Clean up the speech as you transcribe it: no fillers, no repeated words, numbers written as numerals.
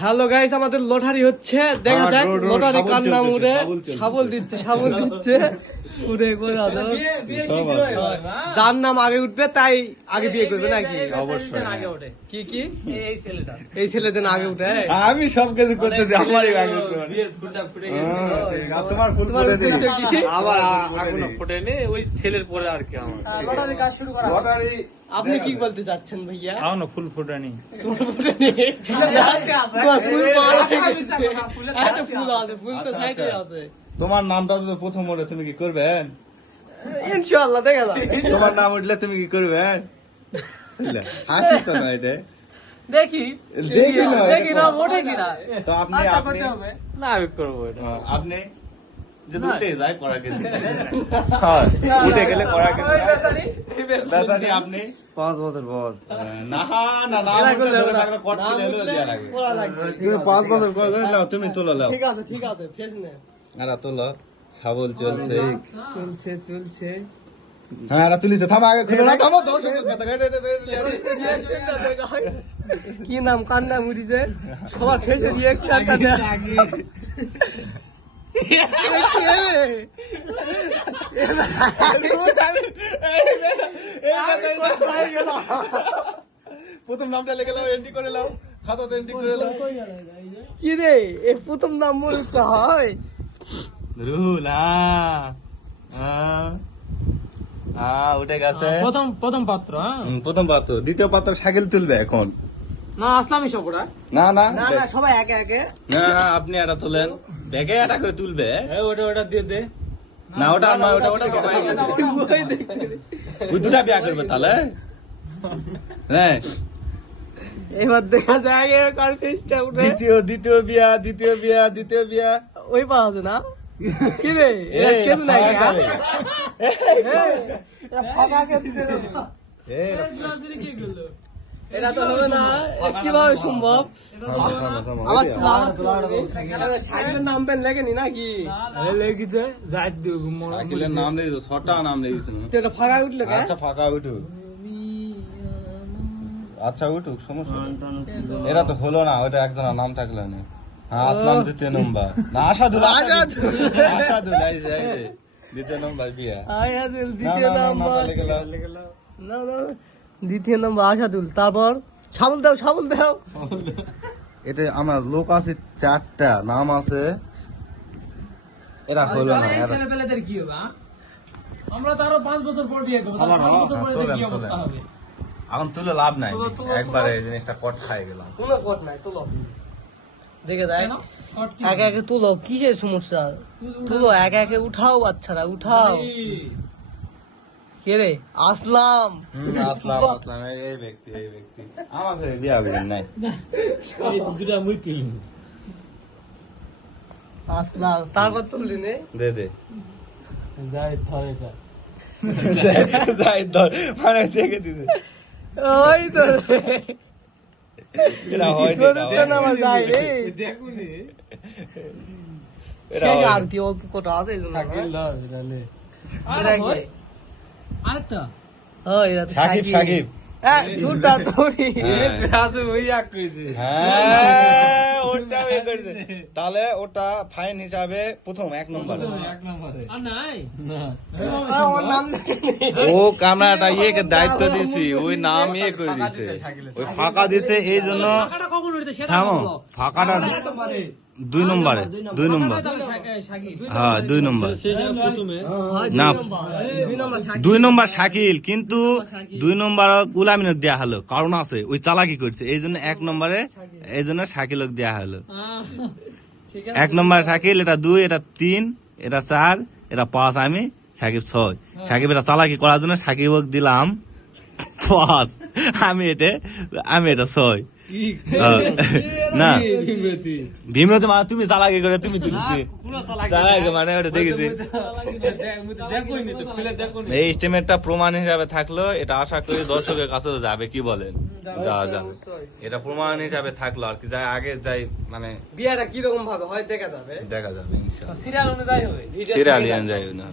Hello guys, আমাদের lottery হচ্ছে, দেখা যাক লটারি কার নাম উঠে। সাবল দিচ্ছে উঠে করে যার নাম আগে উঠবে তাই আগে বিয়ে করবে নাকি? অবশ্যই। কি এই ছেলেদের আগে উঠে? আমি সব কিছু করতেছি, আমারই আগে তোমার ফুল ফুটেছে কি? আবার এখনো ফুটেনি, ওই ছেলের পরে আর কি আমার লটারি কাজ শুরু করা। লটারি আপনি কি বলতে চাচ্ছেন ভাইয়া? এখনো ফুল ফুটেনি। ফুল তো সাইডে আছে। তোমার নামটা তো প্রথম ওঠে, তুমি কি করবেন? ইনশাআল্লাহ দেখা যাবে। তোমার নাম উঠলে তুমি কি করবেন? হাসি তো না এটা। দেখি না ওঠে কিনা। তো আপনি না আমি করবো এটা। আপনি যদি উঠে যায় করা গেছে, উঠে গেলে করা গেছে বেচারি। আপনি 5 বছর বল না না না তুমি 5 বছর করে নাও, তুমি তোলা নাও। ঠিক আছে ফেস নে। আরা তোলো, সাবল চলছে চলছে। হ্যাঁ আরা তুলিছে, থামা আগে খুলে না, থামো দর্শকের কথা। কি নাম কার নাম উঠিছে? সবার ফেসে রিঅ্যাকশনটা দে আগে। প্রথম নামটা লিখে নাও, এন্ট্রি করে নাও, খাতাতে এন্ট্রি করে নাও। কি রে এই প্রথম নাম বলতে হয়? রুহুল উঠে গেছে প্রথম পাত্র। প্রথম পাত্র। দ্বিতীয় পাত্র শাকিল তুলবে এখন। না আসলামই সব ওরা। না না না না সবাই একে একে। না না আপনি এটা তোলেন, ব্যাগে এটা করে তুলবে। ওটা দিয়ে দে। না ওটা না, ওটা ওই দুটা বিয়া করবে তাহলে। হ্যাঁ এবার দেখা যায় কার ফেসটা উঠে। দ্বিতীয় বিয়া। ওই পাওয়া আছে না? কি রে এরা কেন নাই? এটা তো হবে না, কিভাবে সম্ভব? আমার সাইকেলের নাম পেন লেগেনি নাকি? লেগেছে শাকিলের নাম লেগেছে, 6টা নাম লেগেছে। এটা ফাঁকা উঠলো কেন? আচ্ছা ফাঁকা উঠুক, আচ্ছা উঠুক, সমস্যা নেই। এরা তো হলো না, ওটা একজনের নাম থাকলো না। হ্যাঁ আসলাম দ্বিতীয় নম্বর। না আশাদুল এই যে দ্বিতীয় নম্বর বিয়া। দ্বিতীয় নাম্বার দ্বিতীয় নম্বর আশাদুল। তারপর সাবল দাও। এটা আমার লোক আছে 4টা নাম আছে, এরা হলো না। ছেলেপেলেদের কি হবে? আমরা তো আরো 5 বছর পর বিয়ে করবো। 5 বছর পরে কি অবস্থা হবে? এখন তুলে লাভ নাই, একবারে এই জিনিসটা কট খাই গেলাম। কোনো কট নাই, তুলো দেখে যায় একে একে তুলো। কিসের সমস্যা? তুলো একে একে উঠাও, বাচ্চারা উঠাও। কে রে? আসলাম এই ব্যক্তি আমাকে বিয়া করেন নাই। দুটা মুই তুলি। আসলাম তারপর তুললি নে। দে যাই ধর এটা। যাই ধর, মানে দেখে দিছে। ওই তো এরা হয় না আমার যায় রে। দেখুনি শেষ আর কি অল্প কটা আছে এই জন্য। আরেকটা সাকিব দুটা ধরি। তাহলে ওটা ফাইন হিসাবে প্রথম 1 নম্বর। ও কামরাটা ইয়েকে দায়িত্ব দিছি, ওই নাম ইয়ে করে দিছে, ওই ফাঁকা দিছে, এই জন্য থামো। ফাঁকাটা 2 নম্বরে, 2 নম্বর। হ্যাঁ 2 নম্বর না, 2 নম্বর শাকিল, কিন্তু 2 নম্বর গুলামিনক দেয়া হলো, কারণ আছে ওই চালাকি করছে, এই জন্য 1 নম্বরে, এই জন্য শাকিলক দেয়া হলো। 1 নম্বর শাকিল, এটা 2, এটা 3, এটা 4, এটা 5, আমি সাকিব 6। সাকিব এটা চালাকি করার জন্য সাকিবক দিলাম 5, আমি এটা 6। না ভীমরতি মানে তুমি চালাকি করে তুমি তুলছি, মানে ওটা দেখেছি। এই স্টেমেরটা প্রমাণ হিসাবে থাকলো, এটা আশা করি দর্শকের কাছেও যাবে, কি বলেন? যাবে, এটা প্রমাণ হিসাবে থাকলো আর কি। যাই আগে যাই মানে বিয়েটা কিরকম ভাবে হয় দেখা যাবে ইনশাআল্লাহ। সিরিয়াল অনুযায়ী হবে, সিরিয়াল অনুযায়ী না।